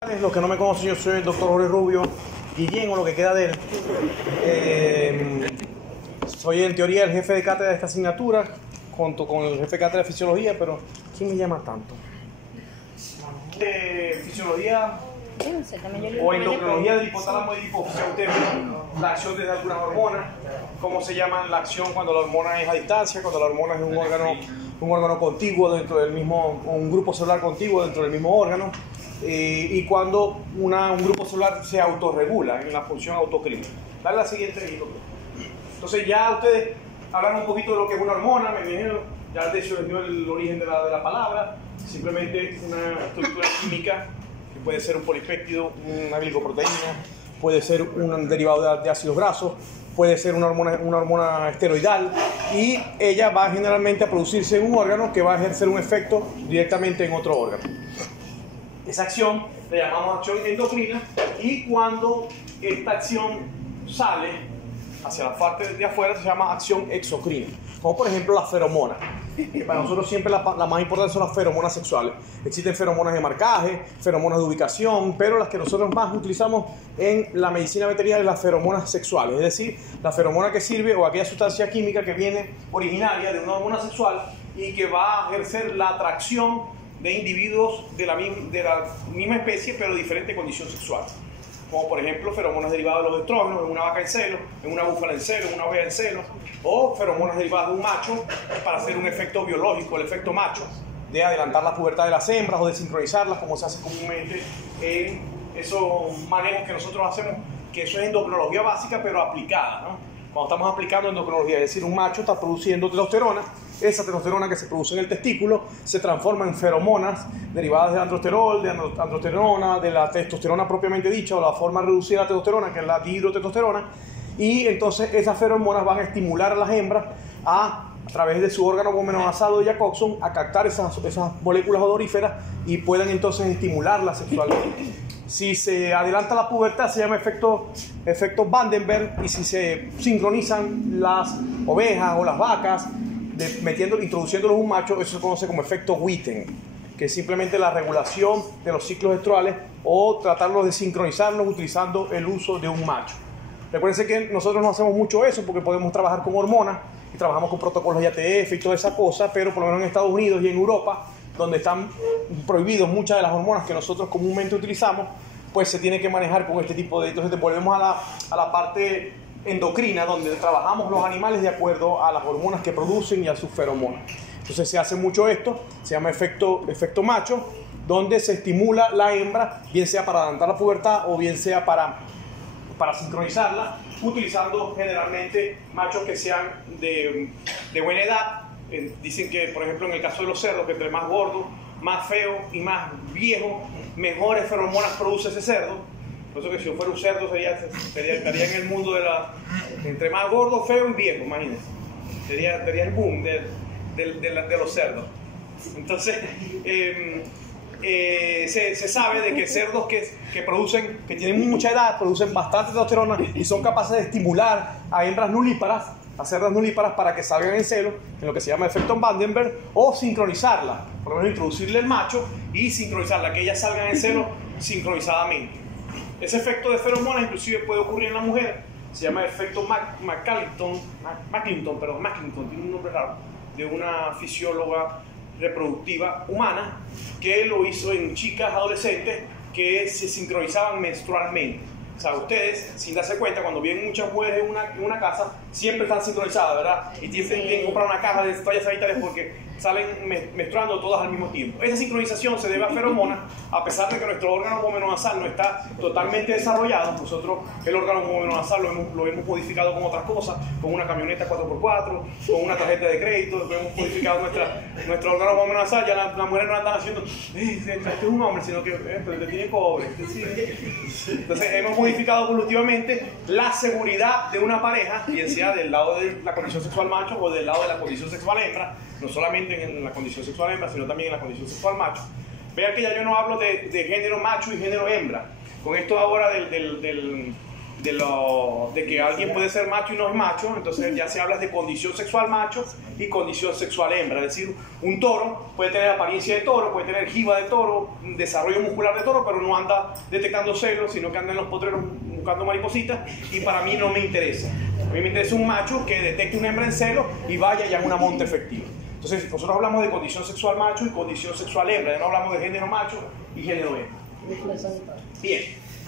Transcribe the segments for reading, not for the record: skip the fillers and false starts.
Los que no me conocen, yo soy el doctor Jorge Rubio Guillén, o lo que queda de él. Soy en teoría el jefe de cátedra de esta asignatura, junto con el jefe de cátedra de fisiología, pero ¿quién me llama tanto? Fisiología o endocrinología del hipotálamo y del hipófisis. Ustedes ven la acción de algunas hormonas, cómo se llama la acción cuando la hormona es a distancia, cuando la hormona es un órgano contiguo dentro del mismo, un grupo celular contiguo dentro del mismo órgano. Y cuando un grupo celular se autorregula en la función autocrina. Dale la siguiente. Entonces ya ustedes hablan un poquito de lo que es una hormona, me imagino, ya les dio el origen de la palabra, simplemente una estructura química que puede ser un polipéptido, una glicoproteína, puede ser un derivado de ácidos grasos, puede ser una hormona esteroidal, y ella va generalmente a producirse en un órgano que va a ejercer un efecto directamente en otro órgano. Esa acción la llamamos acción endocrina, y cuando esta acción sale hacia la parte de afuera se llama acción exocrina, como por ejemplo las feromonas. Para nosotros siempre la más importante son las feromonas sexuales. Existen feromonas de marcaje, feromonas de ubicación, pero las que nosotros más utilizamos en la medicina veterinaria son las feromonas sexuales, es decir, la feromona que sirve o aquella sustancia química que viene originaria de una hormona sexual y que va a ejercer la atracción de individuos de la misma especie pero de diferente condición sexual, como por ejemplo feromonas derivadas de los estrógenos en una vaca en celo, en una búfala en celo, en una oveja en celo, o feromonas derivadas de un macho para hacer un efecto biológico, el efecto macho, de adelantar la pubertad de las hembras o de sincronizarlas, como se hace comúnmente en esos manejos que nosotros hacemos, que eso es endocrinología básica pero aplicada, ¿no? Cuando estamos aplicando endocrinología, es decir, un macho está produciendo testosterona, esa testosterona que se produce en el testículo se transforma en feromonas derivadas de androsterol, de androsterona, de la testosterona propiamente dicha, o la forma reducida de la testosterona, que es la dihidrotestosterona, y entonces esas feromonas van a estimular a las hembras a través de su órgano gomeronasal de Jacobson a captar esas moléculas odoríferas y pueden entonces estimularlas sexualmente. Si se adelanta la pubertad se llama efecto Vandenberg, y si se sincronizan las ovejas o las vacas introduciéndolos en un macho, eso se conoce como efecto Witten, que es simplemente la regulación de los ciclos estruales o tratarlos de sincronizarlos utilizando el uso de un macho. Recuerden que nosotros no hacemos mucho eso porque podemos trabajar con hormonas y trabajamos con protocolos de IATF y toda esa cosa, pero por lo menos en Estados Unidos y en Europa, donde están prohibidos muchas de las hormonas que nosotros comúnmente utilizamos, pues se tiene que manejar con este tipo de... Entonces volvemos a la parte endocrina, donde trabajamos los animales de acuerdo a las hormonas que producen y a sus feromonas. Entonces se hace mucho esto, se llama efecto macho, donde se estimula la hembra, bien sea para adelantar la pubertad o bien sea para sincronizarla, utilizando generalmente machos que sean de buena edad. Dicen que, por ejemplo, en el caso de los cerdos, que entre más gordo, más feo y más viejo, mejores feromonas produce ese cerdo. Por eso que si yo fuera un cerdo estaría en el mundo entre más gordo, feo y viejo, imagínense. Sería el boom de los cerdos. Entonces, se sabe de que cerdos que tienen mucha edad, producen bastante testosterona y son capaces de estimular a hembras nulíparas, a cerdas nulíparas, para que salgan en celo, en lo que se llama efecto Vandenberg, o sincronizarla, por lo menos introducirle el macho y sincronizarla, que ellas salgan en celo sincronizadamente. Ese efecto de feromonas inclusive puede ocurrir en la mujer, se llama efecto McClinton, tiene un nombre raro, de una fisióloga reproductiva humana que lo hizo en chicas adolescentes que se sincronizaban menstrualmente. O sea, ustedes, sin darse cuenta, cuando vienen muchas mujeres en una casa, siempre están sincronizadas, ¿verdad? Y tienen que comprar una caja de toallas sanitarias porque salen menstruando todas al mismo tiempo. Esa sincronización se debe a feromonas, a pesar de que nuestro órgano gomeronasal no está totalmente desarrollado. Nosotros el órgano gomeronasal lo hemos modificado con otras cosas, con una camioneta 4x4, con una tarjeta de crédito, lo hemos modificado nuestro órgano gomeronasal. Ya las mujeres no andan haciendo, este es un hombre, sino que tiene cobre. Entonces hemos modificado evolutivamente la seguridad de una pareja, bien sea del lado de la condición sexual macho o del lado de la condición sexual hembra, no solamente en la condición sexual hembra, sino también en la condición sexual macho. Vean que ya yo no hablo de género macho y género hembra. Con esto ahora de que alguien puede ser macho y no es macho. Entonces ya se habla de condición sexual macho y condición sexual hembra. Es decir, un toro puede tener apariencia de toro, puede tener jiba de toro, desarrollo muscular de toro, pero no anda detectando celos, sino que anda en los potreros buscando maripositas, y para mí no me interesa. A mí me interesa un macho que detecte una hembra en celo y vaya ya a una monta efectiva. Entonces nosotros hablamos de condición sexual macho y condición sexual hembra, ya no hablamos de género macho y género hembra. Bien.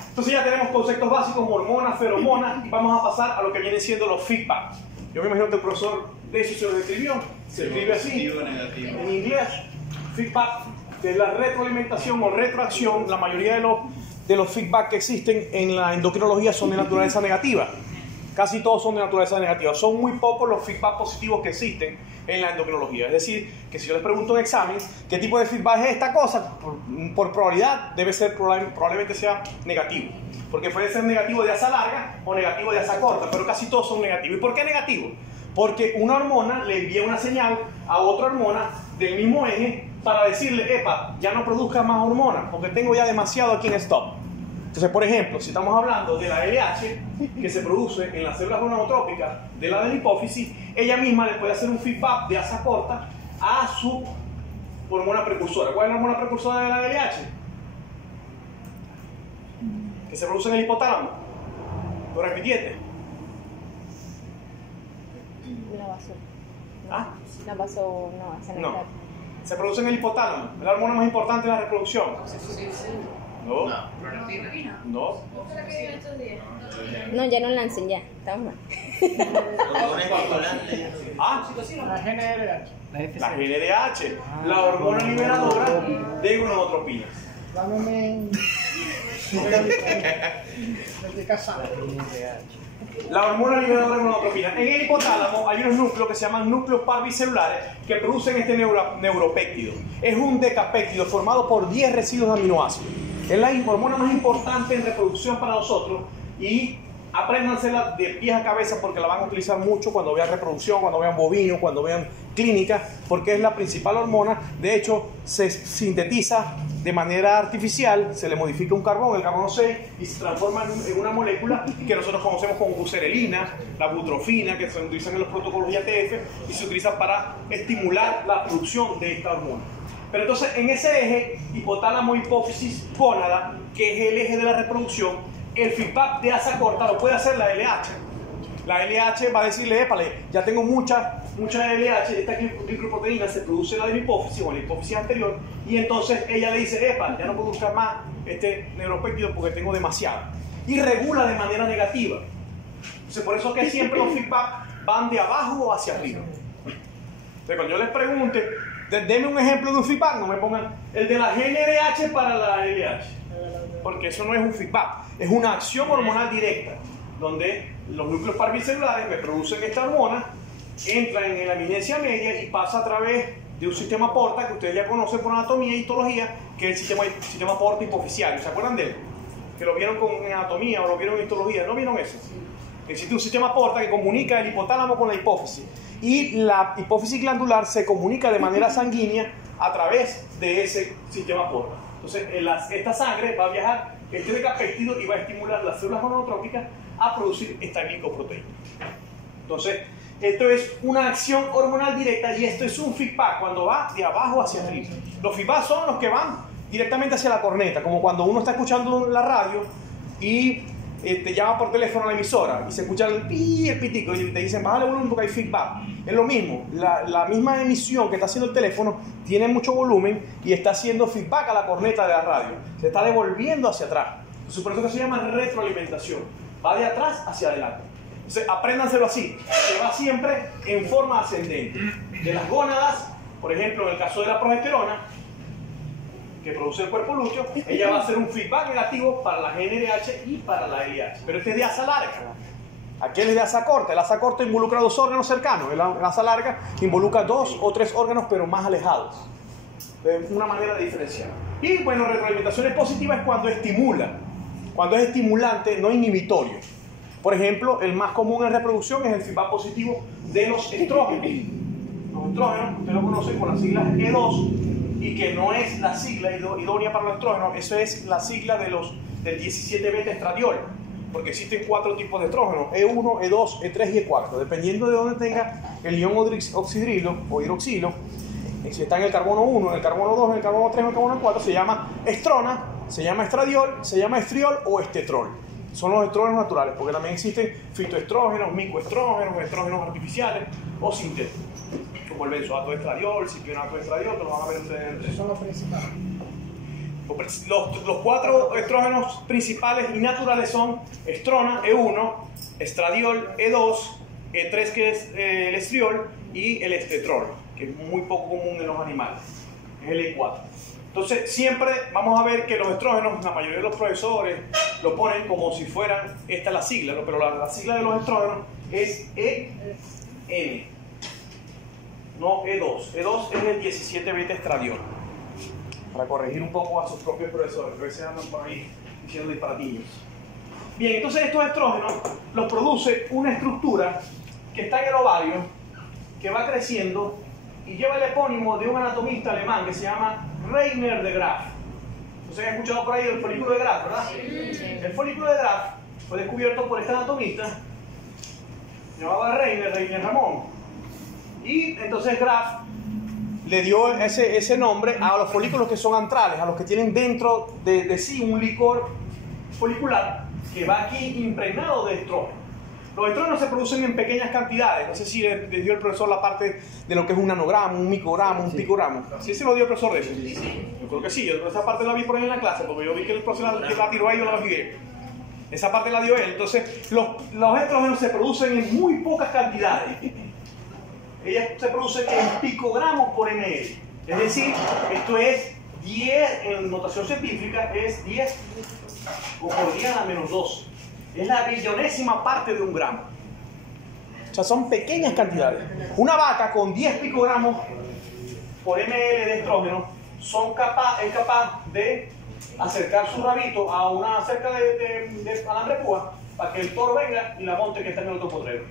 Entonces ya tenemos conceptos básicos, hormonas, feromonas, y vamos a pasar a lo que vienen siendo los feedback. Yo me imagino que el profesor de eso se lo describió, se escribe así, en inglés, feedback, que es la retroalimentación o retroacción. La mayoría de los feedback que existen en la endocrinología son de naturaleza negativa. Casi todos son de naturaleza negativa. Son muy pocos los feedback positivos que existen en la endocrinología. Es decir, que si yo les pregunto en examen qué tipo de feedback es esta cosa, por probabilidad debe ser, probablemente sea negativo. Porque puede ser negativo de asa larga o negativo de asa corta, pero casi todos son negativos. ¿Y por qué negativo? Porque una hormona le envía una señal a otra hormona del mismo eje para decirle, epa, ya no produzca más hormonas, porque tengo ya demasiado aquí en stop. Entonces, por ejemplo, si estamos hablando de la LH que se produce en las células gonadotrópicas de la hipófisis, ella misma le puede hacer un feedback de asa corta a su hormona precursora. ¿Cuál es la hormona precursora de la LH? Que se produce en el hipotálamo. ¿Lo repitiete? La vaso. ¿Ah? La vaso, no. Se produce en el hipotálamo. Es la hormona más importante de la reproducción. No. No. No, ya no lancen, ya. Estamos mal. La GnRH, la hormona liberadora de gonadotropinas. La hormona liberadora de gonadotropinas. En el hipotálamo hay unos núcleos que se llaman núcleos parbicelulares que producen este neuropéptido. Es un decapéptido formado por 10 residuos de aminoácidos. Es la hormona más importante en reproducción para nosotros, y apréndansela de pies a cabeza porque la van a utilizar mucho cuando vean reproducción, cuando vean bovinos, cuando vean clínica, porque es la principal hormona. De hecho, se sintetiza de manera artificial, se le modifica un carbón, el carbono 6, y se transforma en una molécula que nosotros conocemos como buserelina, la butrofina, que se utilizan en los protocolos IATF y se utiliza para estimular la producción de esta hormona. Pero entonces, en ese eje, hipotálamo, hipófisis, gónada, que es el eje de la reproducción, el feedback de asa corta lo puede hacer la LH. La LH va a decirle, épale, ya tengo mucha LH, esta glicoproteína se produce en la hipófisis o en la hipófisis anterior, y entonces ella le dice, epa, ya no puedo buscar más este neuropéptido porque tengo demasiado. Y regula de manera negativa. Entonces, por eso que siempre los feedback van de abajo o hacia arriba. Entonces, cuando yo les pregunte, denme un ejemplo de un feedback, no me pongan el de la GnRH para la LH, porque eso no es un feedback, es una acción hormonal directa, donde los núcleos parbicelulares me producen esta hormona, entra en la eminencia media y pasa a través de un sistema porta que ustedes ya conocen por anatomía y histología, que es el sistema porta hipofisiario. ¿Se acuerdan de él? Que lo vieron con anatomía o lo vieron en histología. ¿No vieron eso? Existe un sistema porta que comunica el hipotálamo con la hipófisis, y la hipófisis glandular se comunica de manera sanguínea a través de ese sistema porta. Entonces, esta sangre va a viajar este decapéptido y va a estimular las células gonadotrópicas a producir esta glicoproteína. Entonces, esto es una acción hormonal directa, y esto es un feedback cuando va de abajo hacia arriba. Los feedback son los que van directamente hacia la corneta, como cuando uno está escuchando la radio y te llama por teléfono a la emisora y se escucha el pitico y te dicen bájale volumen porque hay feedback. Es lo mismo, la misma emisión que está haciendo el teléfono tiene mucho volumen y está haciendo feedback a la corneta de la radio, se está devolviendo hacia atrás. Entonces, por eso que se llama retroalimentación, va de atrás hacia adelante. Entonces, apréndanselo así, que va siempre en forma ascendente. De las gónadas, por ejemplo, en el caso de la progesterona, que produce el cuerpo lúteo, ella va a hacer un feedback negativo para la GnRH y para la LH. Pero este es de asa larga. Aquel es de asa corta. El asa corta involucra 2 órganos cercanos. El asa larga involucra 2 o 3 órganos, pero más alejados. Es una manera de diferenciar. Y bueno, retroalimentación positiva es cuando estimula. Cuando es estimulante, no inhibitorio. Por ejemplo, el más común en reproducción es el feedback positivo de los estrógenos. Los estrógenos, ustedes lo conocen con las siglas E2, y que no es la sigla idónea para los estrógenos, eso es la sigla del 17 beta estradiol. porque existen 4 tipos de estrógenos, E1, E2, E3 y E4, dependiendo de dónde tenga el ion oxidrilo o hidroxilo. Si está en el carbono 1, en el carbono 2, en el carbono 3 o en el carbono 4, se llama estrona, se llama estradiol, se llama estriol o estetrol. Son los estrógenos naturales, porque también existen fitoestrógenos, micoestrógenos, estrógenos artificiales o sintéticos, como el benzoato de estradiol, cipionato de estradiol, que lo van a ver ustedes. Son los principales. Los 4 estrógenos principales y naturales son estrona, E1, estradiol, E2, E3 que es el estriol y el estetrol, que es muy poco común en los animales, es el E4. Entonces siempre vamos a ver que los estrógenos, la mayoría de los profesores lo ponen como si fueran, esta es la sigla, pero la sigla de los estrógenos es EN, no E2. E2 es el 17 beta estradiol, para corregir un poco a sus propios profesores, que a veces andan por ahí diciendo disparatillos. Bien, entonces estos estrógenos los produce una estructura que está en el ovario, que va creciendo y lleva el epónimo de un anatomista alemán que se llama Rainer de Graaf. Ustedes han escuchado por ahí el folículo de Graaf, ¿verdad? Sí. El folículo de Graaf fue descubierto por este anatomista, llamado Rainer Ramón. Y entonces Graaf le dio ese nombre a los folículos que son antrales, a los que tienen dentro de sí un licor folicular que va aquí impregnado de estrógeno. Los estrógenos se producen en pequeñas cantidades. No sé si les dio el profesor la parte de lo que es un nanogramo, un microgramo, un picogramo. ¿Sí se lo dio el profesor de eso? Sí. Yo creo que sí. Yo esa parte la vi por ahí en la clase, porque yo vi que el profesor la tiró ahí y yo la olvidé. Esa parte la dio él. Entonces, los estrógenos se producen en muy pocas cantidades. Ellas se producen en picogramos por ml. Es decir, esto es 10, en notación científica, es 10 o por 10 a la menos 12. Es la billonésima parte de un gramo. O sea, son pequeñas cantidades. Una vaca con 10 picogramos por ml de estrógeno es capaz de acercar su rabito a una cerca de alambre púa para que el toro venga y la monte que está en el otro potrero.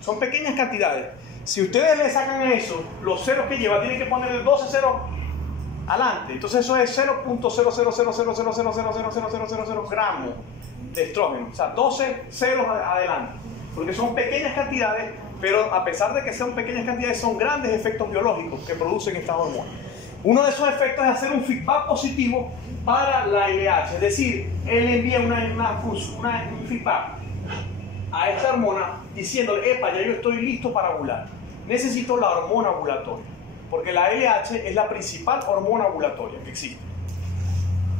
Son pequeñas cantidades. Si ustedes le sacan a eso los ceros que lleva, tienen que ponerle 12 ceros adelante. Entonces eso es 0.0000000000000 gramos de estrógeno. O sea, 12 ceros adelante. Porque son pequeñas cantidades, pero a pesar de que sean pequeñas cantidades, son grandes efectos biológicos que producen estas hormonas. Uno de esos efectos es hacer un feedback positivo para la LH. Es decir, él envía un feedback a esta hormona diciéndole, epa, ya yo estoy listo para ovular. Necesito la hormona ovulatoria. Porque la LH es la principal hormona ovulatoria que existe.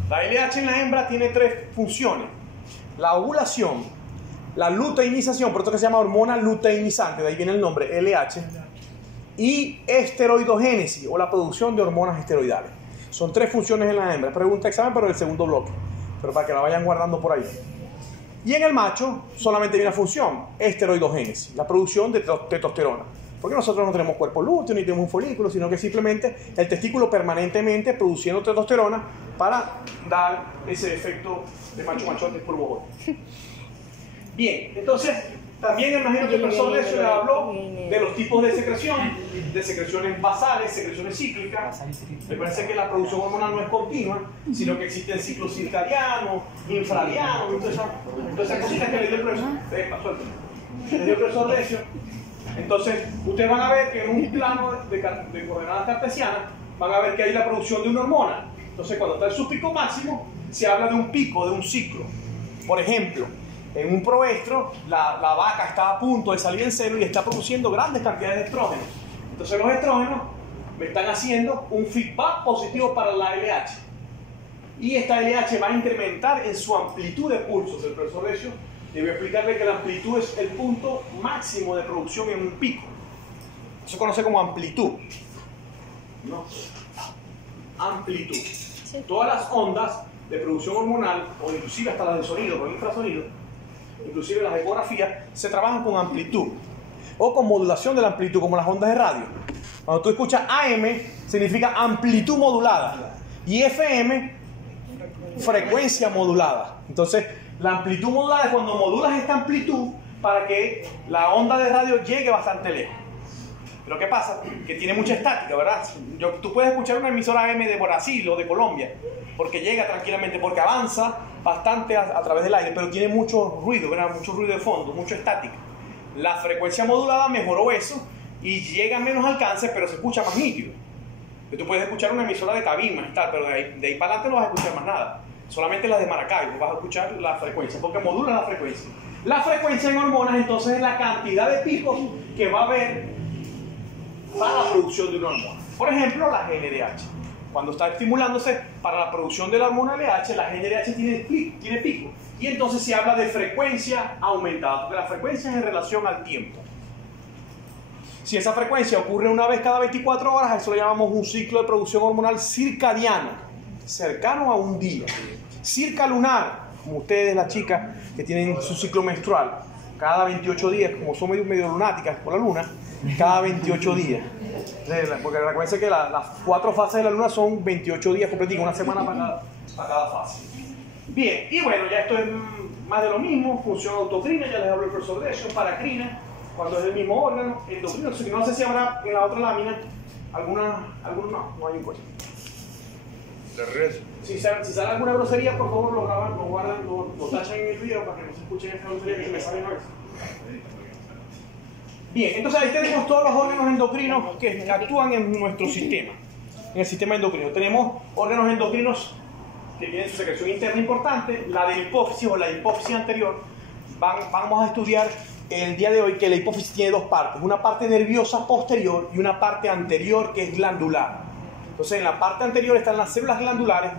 La LH en la hembra tiene 3 funciones. La ovulación, la luteinización, por esto que se llama hormona luteinizante, de ahí viene el nombre, LH, y esteroidogénesis, o la producción de hormonas esteroidales. Son 3 funciones en la hembra. Pregunta examen, pero el segundo bloque. Pero para que la vayan guardando por ahí. Y en el macho solamente hay una función, esteroidogénesis, la producción de testosterona. Porque nosotros no tenemos cuerpo lúteo ni tenemos un folículo, sino que simplemente el testículo permanentemente produciendo testosterona para dar ese efecto de macho-machote por bobo. Bien, entonces también imagino que el profesor de eso le habló de los tipos de secreción, de secreciones basales, secreciones cíclicas. Me parece que la producción hormonal no es continua, sino que existen ciclos circadianos, infradianos, entonces esas cositas que le dio el profesor. Le dio el profesor de eso. Entonces, ustedes van a ver que en un plano de coordenadas cartesianas, van a ver que hay la producción de una hormona. Entonces, cuando está en su pico máximo, se habla de un pico, de un ciclo. Por ejemplo, en un proestro, la vaca está a punto de salir en celo y está produciendo grandes cantidades de estrógenos. Entonces, los estrógenos están haciendo un feedback positivo para la LH. Y esta LH va a incrementar en su amplitud de pulsos. El profesor Decio le voy a explicarle que la amplitud es el punto máximo de producción en un pico. Eso se conoce como amplitud. ¿No? Amplitud. Sí. Todas las ondas de producción hormonal, o inclusive hasta las de sonido, o infrasonido, inclusive las ecografías, se trabajan con amplitud. O con modulación de la amplitud, como las ondas de radio. Cuando tú escuchas AM, significa amplitud modulada. Y FM, frecuencia modulada. Entonces, la amplitud modulada es cuando modulas esta amplitud para que la onda de radio llegue bastante lejos. Lo que pasa es que tiene mucha estática, ¿verdad? Tú puedes escuchar una emisora AM de Brasil o de Colombia, porque llega tranquilamente, porque avanza bastante a través del aire, pero tiene mucho ruido, ¿verdad? Mucho ruido de fondo, mucha estática. La frecuencia modulada mejoró eso y llega a menos alcance, pero se escucha más nítido. Tú puedes escuchar una emisora de Cabimas y tal, pero de ahí para adelante no vas a escuchar más nada. Solamente las de Maracaibo vas a escuchar la frecuencia, porque modula la frecuencia. La frecuencia en hormonas, entonces, es la cantidad de picos que va a haber para la producción de una hormona. Por ejemplo, la GnRH. Cuando está estimulándose para la producción de la hormona LH, la GnRH tiene pico. Y entonces se habla de frecuencia aumentada, porque la frecuencia es en relación al tiempo. Si esa frecuencia ocurre una vez cada 24 horas, a eso le llamamos un ciclo de producción hormonal circadiano, cercano a un día. Circalunar, como ustedes, las chicas que tienen su ciclo menstrual, cada 28 días, como son medio lunáticas por la luna, cada 28 días. Porque recuerden que las 4 fases de la luna son 28 días completos, una semana para cada fase. Bien, y bueno, ya esto es más de lo mismo, función autocrina, ya les habló el profesor de eso, paracrina, cuando es el mismo órgano, endocrino. No sé si habrá en la otra lámina alguna no hay un cuento. Si sale alguna grosería, por favor lo graban, lo guardan, lo tachan en el video para que no se escuchen esta grosería que se me sale una vez. Bien, entonces ahí tenemos todos los órganos endocrinos que actúan en nuestro sistema, en el sistema endocrino. Tenemos órganos endocrinos que tienen su secreción interna importante, la de la hipófisis o la hipófisis anterior. Vamos a estudiar el día de hoy que la hipófisis tiene dos partes, una parte nerviosa posterior y una parte anterior que es glandular. Entonces en la parte anterior están las células glandulares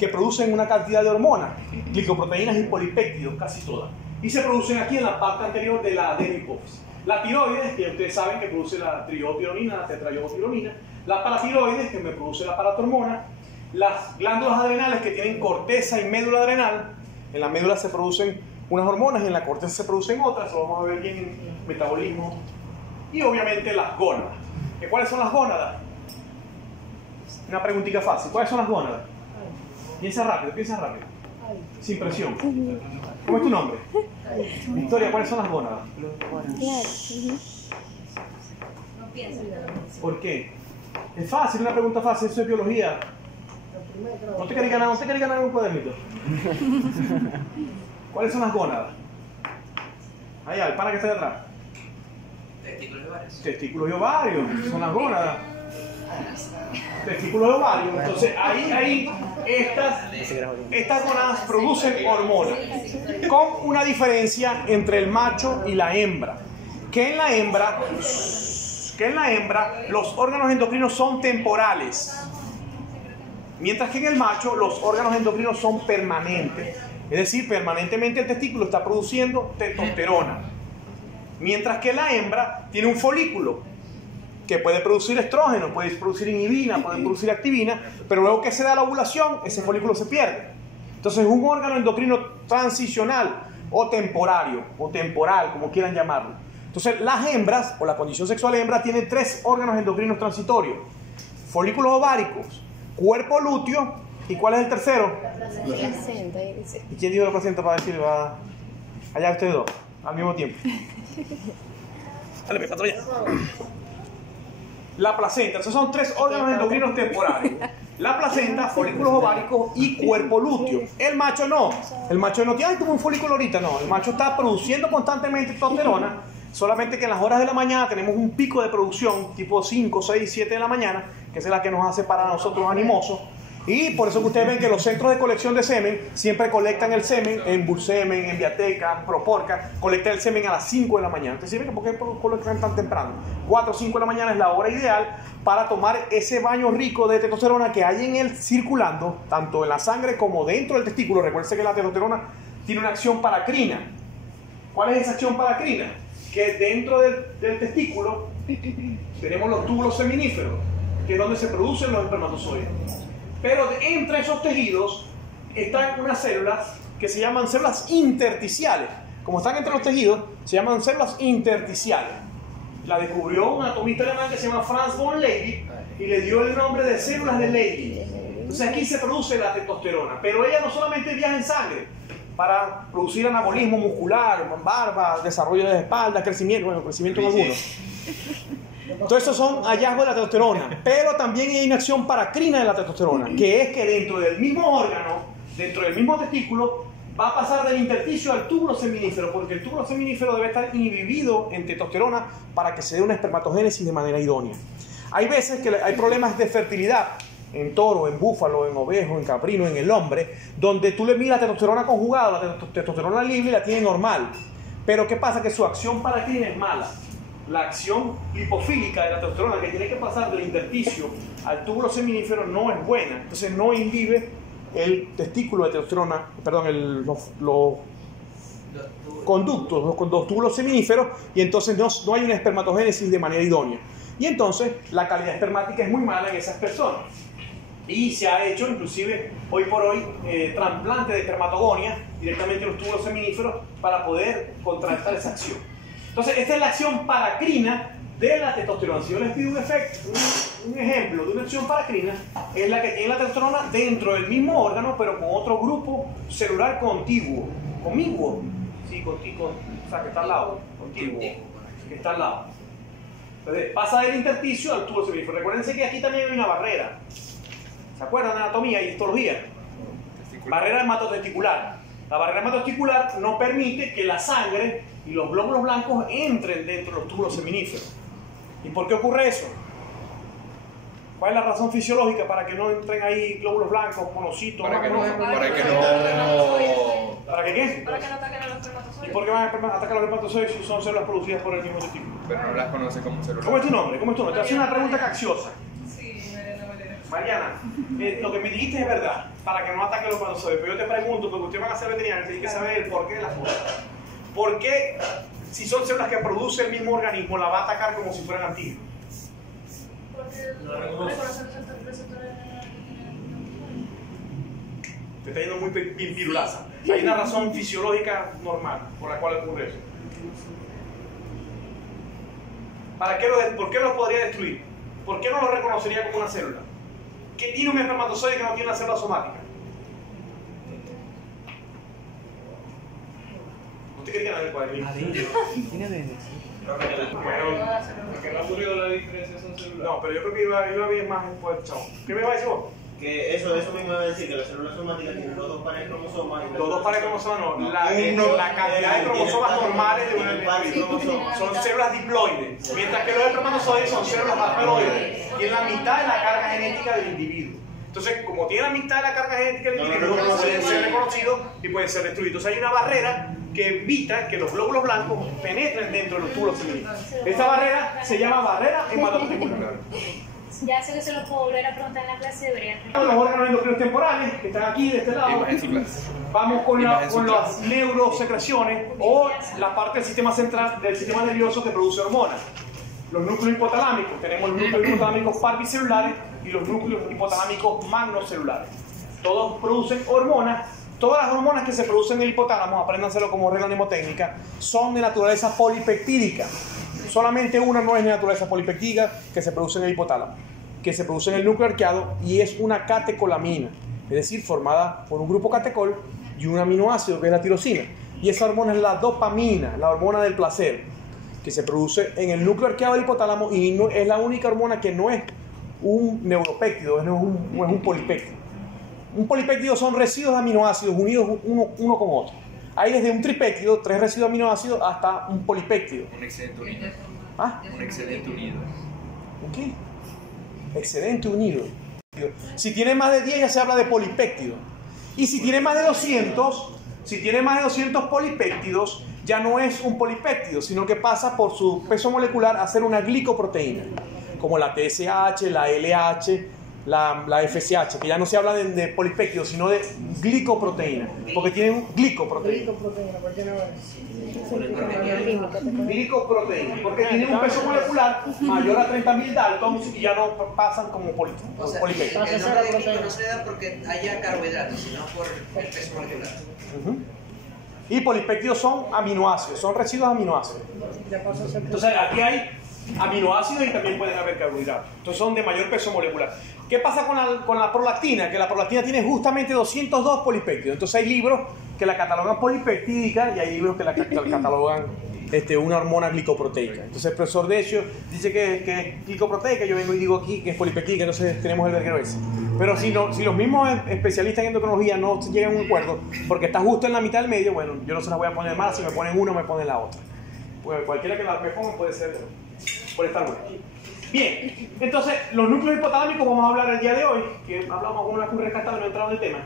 que producen una cantidad de hormonas, glicoproteínas y polipéptidos, casi todas, y se producen aquí en la parte anterior de la hipófisis. La tiroides, que ustedes saben que produce la triotironina, la tetraiodotironina, la paratiroides, que me produce la paratormona, las glándulas adrenales que tienen corteza y médula adrenal. En la médula se producen unas hormonas y en la corteza se producen otras, lo vamos a ver bien en metabolismo. Y obviamente las gónadas. ¿Cuáles son las gónadas? Una preguntita fácil. ¿Cuáles son las gónadas? Piensa rápido. Sin presión. ¿Cómo es tu nombre? Victoria, ¿cuáles son las gónadas? ¿Por qué? Es fácil, una pregunta fácil, eso es biología. No te queréis ganar un cuadernito. ¿Cuáles son las gónadas? Allá, el pana que está detrás. Testículos y ovarios. Testículos y ovarios, son las gónadas. Testículos y ovarios. Entonces, ahí estas gónadas producen hormonas. Con una diferencia entre el macho y la hembra. Que en la hembra los órganos endocrinos son temporales. Mientras que en el macho los órganos endocrinos son permanentes. Es decir, permanentemente el testículo está produciendo testosterona. Mientras que la hembra tiene un folículo que puede producir estrógeno, puede producir inhibina, puede producir activina, pero luego que se da la ovulación, ese folículo se pierde. Entonces es un órgano endocrino transicional o temporario, o temporal, como quieran llamarlo. Entonces las hembras, o la condición sexual hembra, tienen 3 órganos endocrinos transitorios. Folículos ováricos, cuerpo lúteo, ¿y cuál es el tercero? Placenta. ¿Y quién dijo la placenta para decir? Allá ustedes dos, al mismo tiempo. Dale, me patrulla. La placenta, entonces son 3 órganos endocrinos temporales. La placenta, folículos ováricos y cuerpo lúteo. El macho no tiene como un folículo ahorita, no. El macho está produciendo constantemente testosterona, solamente que en las horas de la mañana tenemos un pico de producción, tipo 5, 6, 7 de la mañana, que es la que nos hace para nosotros animosos. Y por eso que ustedes ven que los centros de colección de semen siempre colectan el semen en Bulsemen, en Viateca, Proporca, colectan el semen a las 5 de la mañana. Ustedes saben por qué colectan tan temprano. 4 o 5 de la mañana es la hora ideal para tomar ese baño rico de testosterona que hay en él circulando, tanto en la sangre como dentro del testículo. Recuerden que la testosterona tiene una acción paracrina. ¿Cuál es esa acción paracrina? Que dentro del testículo tenemos los túbulos seminíferos, que es donde se producen los espermatozoides. Pero entre esos tejidos están unas células que se llaman células intersticiales. Como están entre los tejidos, se llaman células intersticiales. La descubrió un anatomista alemán que se llama Franz von Levy y le dio el nombre de células de Levy. Entonces aquí se produce la testosterona, pero ella no solamente viaja en sangre para producir anabolismo muscular, barba, desarrollo de espalda, crecimiento en algunos. Entonces esos son hallazgos de la testosterona, pero también hay una acción paracrina de la testosterona, que es que dentro del mismo órgano, dentro del mismo testículo, va a pasar del intersticio al túbulo seminífero, porque el túbulo seminífero debe estar inhibido en testosterona para que se dé una espermatogénesis de manera idónea. Hay veces que hay problemas de fertilidad en toro, en búfalo, en ovejo, en caprino, en el hombre, donde tú le miras la testosterona conjugada, la testosterona libre y la tiene normal. Pero ¿qué pasa? Que su acción paracrina es mala. La acción lipofílica de la testosterona, que tiene que pasar del intersticio al túbulo seminífero, no es buena. Entonces no inhibe el testículo de testosterona, perdón, los conductos, los túbulos seminíferos, y entonces no hay una espermatogénesis de manera idónea. Y entonces la calidad espermática es muy mala en esas personas. Y se ha hecho, inclusive, hoy por hoy, trasplante de espermatogonia directamente en los túbulos seminíferos para poder contrarrestar esa acción. Entonces, esta es la acción paracrina de la testosterona. Si yo les pido un ejemplo de una acción paracrina, es la que tiene la testosterona dentro del mismo órgano, pero con otro grupo celular contiguo. ¿Conmiguo? Sí, contigo, o sea, que está al lado. Contiguo, que está al lado. Entonces, pasa del intersticio al túbulo seminífero. Recuérdense que aquí también hay una barrera. ¿Se acuerdan de anatomía y histología? Barrera hematotesticular. La barrera hematotesticular no permite que la sangre y los glóbulos blancos entren dentro de los túbulos seminíferos. ¿Y por qué ocurre eso? ¿Cuál es la razón fisiológica para que no entren ahí glóbulos blancos, monocitos? ¿Para que qué? Para que no ataquen a los espermatozoides. ¿Y por qué van a atacar a los espermatozoides si son células producidas por el mismo testículo? Pero no las conoce como células. ¿Cómo es tu nombre? ¿Cómo es tu nombre? Te voy a hacer una pregunta capciosa. Mariana, lo que me dijiste es verdad, para que no ataquen los espermatozoides, pero yo te pregunto, porque usted va a ser veterinario, tiene que saber el porqué de las cosas. ¿Por qué, si son células que produce el mismo organismo, la va a atacar como si fueran antígenos? Porque no reconocen los receptores. Te está yendo muy pirulaza. Hay una razón fisiológica normal por la cual ocurre eso. ¿Por qué lo podría destruir? ¿Por qué no lo reconocería como una célula? ¿Qué tiene un espermatozoide que no tiene una célula somática? ¿Usted qué tiene en el cuadernillo? Tiene ADN. Bueno, Porque no ha ocurrido la diferenciación celular. no, pero yo creo que iba bien más después, chavo. ¿Qué me va a decir vos? Que eso mismo iba a decir, que las células somáticas tienen los dos pares de cromosomas. Los dos pares de cromosomas no. La cantidad de cromosomas normales de un individuo son células diploides, mientras que los espermatozoides son células haploides. Tienen la mitad de la carga genética del individuo. Entonces, como tiene la mitad de la carga genética del individuo, no pueden ser reconocidos y pueden ser destruidos. Entonces hay una barrera que evita que los glóbulos blancos penetren dentro de los túbulos seminíferos. Esta barrera se llama barrera hematotesticular. Ya sé que se lo puedo volver a preguntar en la clase, deberían. Los órganos endocrinos temporales que están aquí de este lado. Vamos con las neurosecreciones o la parte del sistema central del sistema nervioso que produce hormonas. Los núcleos hipotalámicos, tenemos los núcleos hipotalámicos parvicelulares y los núcleos hipotalámicos magnocelulares. Todos producen hormonas. Todas las hormonas que se producen en el hipotálamo, apréndanselo como regla mnemotécnica, son de naturaleza polipeptídica. Solamente una no es de naturaleza polipeptídica, que se produce en el hipotálamo, que se produce en el núcleo arqueado y es una catecolamina, es decir, formada por un grupo catecol y un aminoácido que es la tirosina. Y esa hormona es la dopamina, la hormona del placer, que se produce en el núcleo arqueado del hipotálamo y no, es la única hormona que no es un neuropéptido, no es un polipéptido. Un polipéptido son residuos de aminoácidos unidos uno con otro. Hay desde un tripéptido, 3 residuos de aminoácidos, hasta un polipéptido. Un excedente unido. ¿Ah? Un excedente unido. ¿Un qué? Excedente unido. Si tiene más de 10 ya se habla de polipéptido. Y si tiene más de 200, polipéptidos, ya no es un polipéptido, sino que pasa por su peso molecular a ser una glicoproteína, como la TSH, la LH, la FSH, que ya no se habla de polipéptidos, sino de glicoproteína, porque tienen glicoproteína. Glicoproteína, porque tienen un peso molecular mayor a 30.000 Daltons y ya no pasan como O sea, polipéptidos. el nombre de glico no se le da porque haya carbohidratos, sino por el peso molecular. Y polipéptidos son aminoácidos, son residuos aminoácidos. Entonces aquí hay aminoácidos y también pueden haber carbohidratos. Entonces son de mayor peso molecular. ¿Qué pasa con la prolactina? Que la prolactina tiene justamente 202 polipéptidos. Entonces hay libros que la catalogan polipeptídica y hay libros que la catalogan una hormona glicoproteica. Entonces el profesor Decio dice que es glicoproteica, yo vengo y digo aquí que es polipeptídica, entonces tenemos el verguero ese. Pero si los mismos especialistas en endocrinología no llegan a un acuerdo, porque está justo en la mitad del medio, bueno, yo no se las voy a poner mal, si me ponen uno me ponen la otra. Pues cualquiera que me pongan puede ser por estar bueno. Bien, entonces los núcleos hipotalámicos vamos a hablar el día de hoy, que hablamos con una curva rescatada y no entramos en el tema.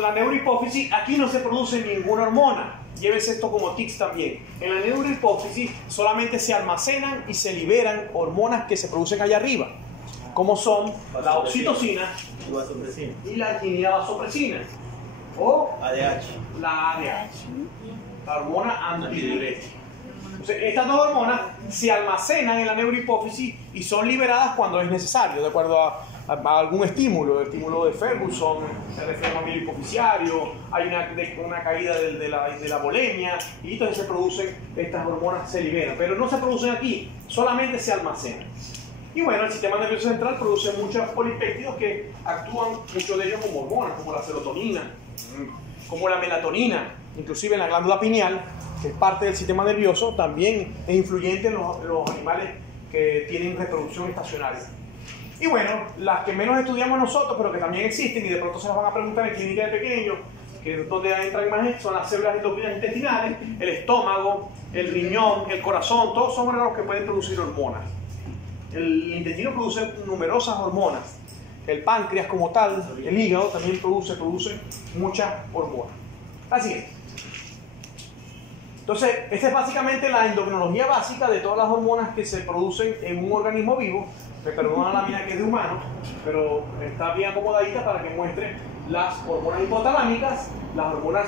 La neurohipófisis, aquí no se produce ninguna hormona. Llévese esto como tics también. En la neurohipófisis solamente se almacenan y se liberan hormonas que se producen allá arriba, como son la oxitocina y la arginina vasopresina o ADH. la ADH, la hormona antidiurética. Entonces, estas dos hormonas se almacenan en la neurohipófisis y son liberadas cuando es necesario, de acuerdo a algún estímulo, el estímulo de Ferguson, el reflejo hipofisiario, hay una caída de la bulimia, y entonces se producen, estas hormonas se liberan, pero no se producen aquí, solamente se almacenan. Y bueno, el sistema nervioso central produce muchos polipéptidos que actúan, muchos de ellos como hormonas, como la serotonina, como la melatonina, inclusive en la glándula pineal, que es parte del sistema nervioso, también es influyente en los animales que tienen reproducción estacionaria. Y bueno, las que menos estudiamos nosotros, pero que también existen y de pronto se las van a preguntar en clínica de pequeños, que es donde entran más, son las células endocrinas intestinales, el estómago, el riñón, el corazón, todos son órganos que pueden producir hormonas. El intestino produce numerosas hormonas. El páncreas como tal, el hígado también produce muchas hormonas. Así es. Entonces, esta es básicamente la endocrinología básica de todas las hormonas que se producen en un organismo vivo. Me perdonan la mía que es de humano, pero está bien acomodadita para que muestre las hormonas hipotalámicas, las hormonas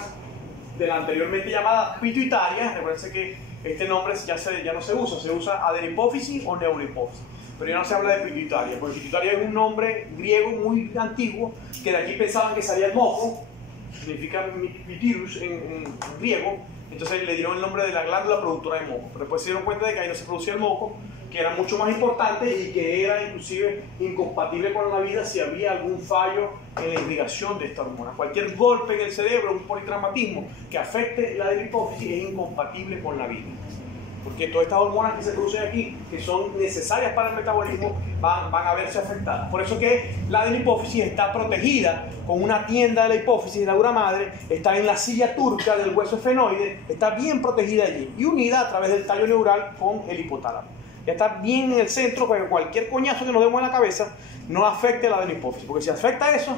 de la anteriormente llamada pituitaria. Recuerden que este nombre ya no se usa adenopófisis o neurohipófisis. Pero ya no se habla de pituitaria, porque pituitaria es un nombre griego muy antiguo, que de aquí pensaban que salía el moco, significa pitirus en griego, entonces le dieron el nombre de la glándula productora de moco. Pero después se dieron cuenta de que ahí no se producía el moco, que era mucho más importante y que era inclusive incompatible con la vida si había algún fallo en la irrigación de esta hormona. Cualquier golpe en el cerebro, un politraumatismo que afecte la hipófisis es incompatible con la vida. Porque todas estas hormonas que se producen aquí, que son necesarias para el metabolismo, van a verse afectadas. Por eso que la adenopófisis está protegida con una tienda de la hipófisis de la dura madre, está en la silla turca del hueso esfenoide, está bien protegida allí y unida a través del tallo neural con el hipotálamo. Ya está bien en el centro para que cualquier coñazo que nos demos en la cabeza no afecte la adenopófisis, porque si afecta eso,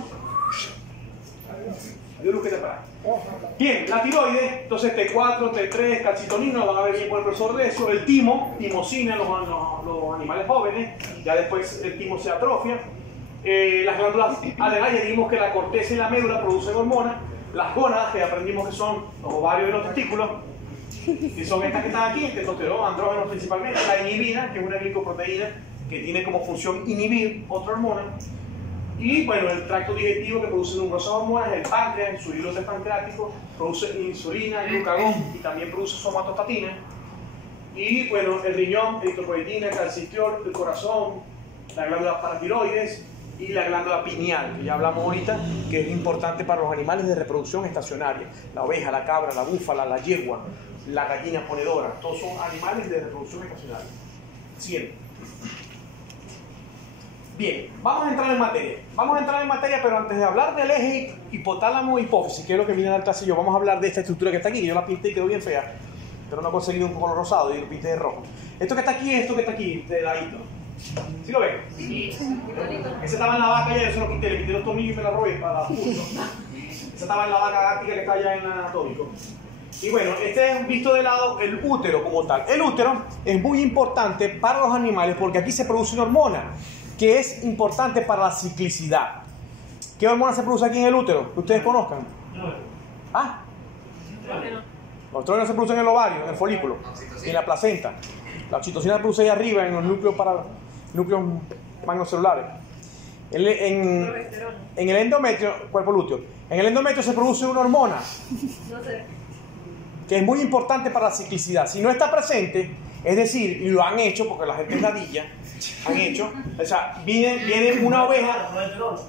Dios lo que te para. Bien, la tiroides, entonces T4, T3, calcitonina, lo van a ver bien por el profesor de eso, el timo, timosina en los animales jóvenes, ya después el timo se atrofia, las glándulas adrenales, dijimos que la corteza y la médula producen hormonas, las gónadas, que aprendimos que son los ovarios y los testículos, y son estas que están aquí, el testosterona, andrógenos principalmente, la inhibina, que es una glicoproteína que tiene como función inhibir otra hormona. Y bueno, el tracto digestivo que produce numerosas hormonas, el páncreas, su islote pancreático, produce insulina, glucagón y también produce somatostatina. Y bueno, el riñón, eritropoyetina, calcitiol, el corazón, la glándula paratiroides y la glándula pineal, que ya hablamos ahorita, que es importante para los animales de reproducción estacionaria. La oveja, la cabra, la búfala, la yegua, la gallina ponedora, todos son animales de reproducción estacionaria. Siempre. Bien, vamos a entrar en materia. Pero antes de hablar del eje hipotálamo-hipófisis, que es lo que viene a dar clase yo, vamos a hablar de esta estructura que está aquí, que yo la pinté y quedó bien fea, pero no he conseguido un color rosado y lo pinté de rojo. Esto que está aquí es esto que está aquí, de ladito. ¿Sí lo ven? Sí. Ese estaba en la vaca ya, yo se lo quité, le quité los tornillos y me la robé para justo. Ese estaba en la vaca gástrica que está allá en el anatómico. Y bueno, este es visto de lado el útero como tal. El útero es muy importante para los animales porque aquí se produce una hormona que es importante para la ciclicidad. ¿Qué hormona se produce aquí en el útero? Que ustedes conozcan. ¿Ah? Los estrógenos se producen en el ovario, en el folículo, en la placenta. La oxitocina se produce ahí arriba, en los núcleos magnocelulares. En el endometrio, cuerpo lúteo. En el endometrio se produce una hormona que es muy importante para la ciclicidad. Si no está presente, es decir, y lo han hecho porque la gente es ladilla, han hecho, o sea, viene una oveja,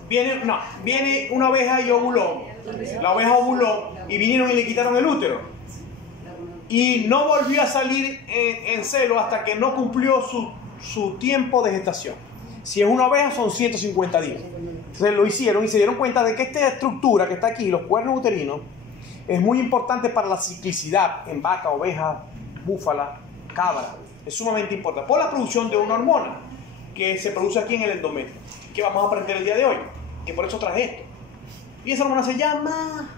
viene una oveja y ovuló, la oveja ovuló y vinieron y le quitaron el útero. y no volvió a salir en celo hasta que no cumplió su tiempo de gestación. Si es una oveja son 150 días. Entonces lo hicieron y se dieron cuenta de que esta estructura que está aquí, los cuernos uterinos, es muy importante para la ciclicidad en vaca, oveja, búfala, cabra. Es sumamente importante por la producción de una hormona que se produce aquí en el endometrio, que vamos a aprender el día de hoy, que por eso traje esto. Y esa hormona se llama...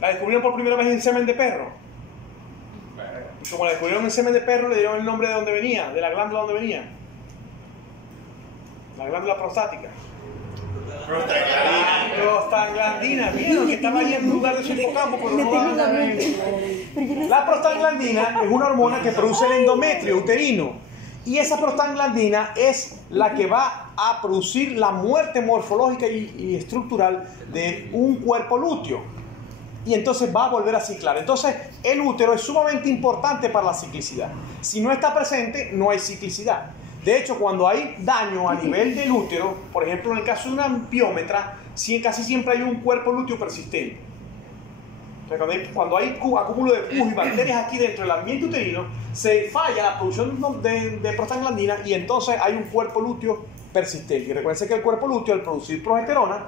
La descubrieron por primera vez en semen de perro. Y como la descubrieron en semen de perro, le dieron el nombre de donde venía, de la glándula donde venía. La glándula prostática. Prostaglandina, mira, que estaba ahí en lugar de su hipocampo, pero no va a ver. La prostaglandina es una hormona que produce el endometrio uterino. Y esa prostaglandina es la que va a producir la muerte morfológica y estructural de un cuerpo lúteo. Y entonces va a volver a ciclar. Entonces el útero es sumamente importante para la ciclicidad. Si no está presente, no hay ciclicidad. De hecho, cuando hay daño a nivel del útero, por ejemplo en el caso de una ampiómetra, casi siempre hay un cuerpo lúteo persistente. O sea, cuando hay acúmulo de pus y bacterias aquí dentro del ambiente uterino, se falla la producción de prostaglandina y entonces hay un cuerpo lúteo persistente. Y recuerden que el cuerpo lúteo, al producir progesterona,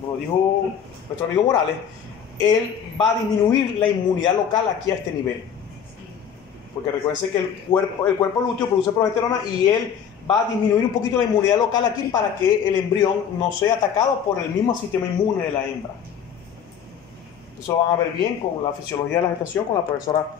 como lo dijo nuestro amigo Morales, él va a disminuir la inmunidad local aquí a este nivel. Porque recuerden que el cuerpo lúteo produce progesterona y él va a disminuir un poquito la inmunidad local aquí para que el embrión no sea atacado por el mismo sistema inmune de la hembra. Eso lo van a ver bien con la fisiología de la gestación con la profesora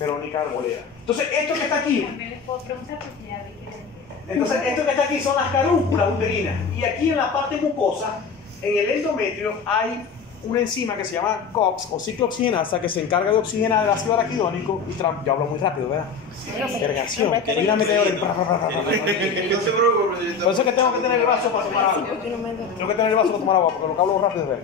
Verónica Arboleda. Entonces, esto que está aquí... También les puedo preguntar porque ya vi que... Entonces, esto que está aquí son las carúnculas uterinas. Y aquí en la parte mucosa, en el endometrio, hay una enzima que se llama COX o ciclooxigenasa que se encarga de oxigenar el ácido araquidónico y yo hablo muy rápido, ¿verdad? Vergación, que hay una meteora en... Por eso es que tengo que tener el vaso para tomar agua. Tengo que tener el vaso para tomar agua porque lo que hablo rápido es ver.